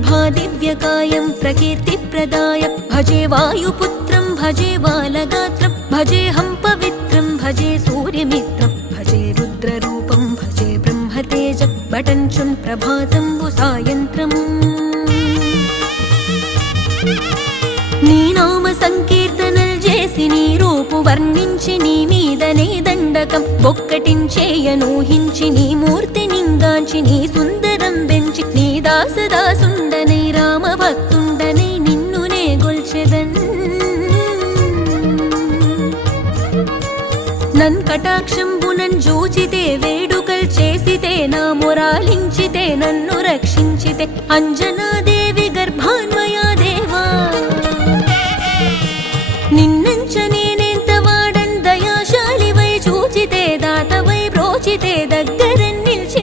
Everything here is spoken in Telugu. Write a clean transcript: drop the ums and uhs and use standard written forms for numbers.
ప్రభాదివ్యకాయం ప్రకీర్తిప్రదాయ భజే వాయుపుత్రం భజే బాలగాత్రం భజేహం పవిత్రం భజే సూర్యమిత్రం భజే రుద్రరూపం భజే బ్రహ్మతేజం బటంచున్ ప్రభాతంబు సాయంత్రము నీ నామ సంకీర్తనల్ చేసి నీ రూపు వర్ణించి నీ మీదనే దండకం బొక్కటించేయనూహించి నీ మూర్తి నింగాంచి నీ సుందరం బెంచి నీ దాసదాసుండనై రామ భక్తుండనై నిన్నునే గొల్చెదన్ నన్ కటాక్షంబునన్ జూచితే వేడుకల్ చేసితే నా మొరాలించితే నన్ను రక్షించితే అంజనా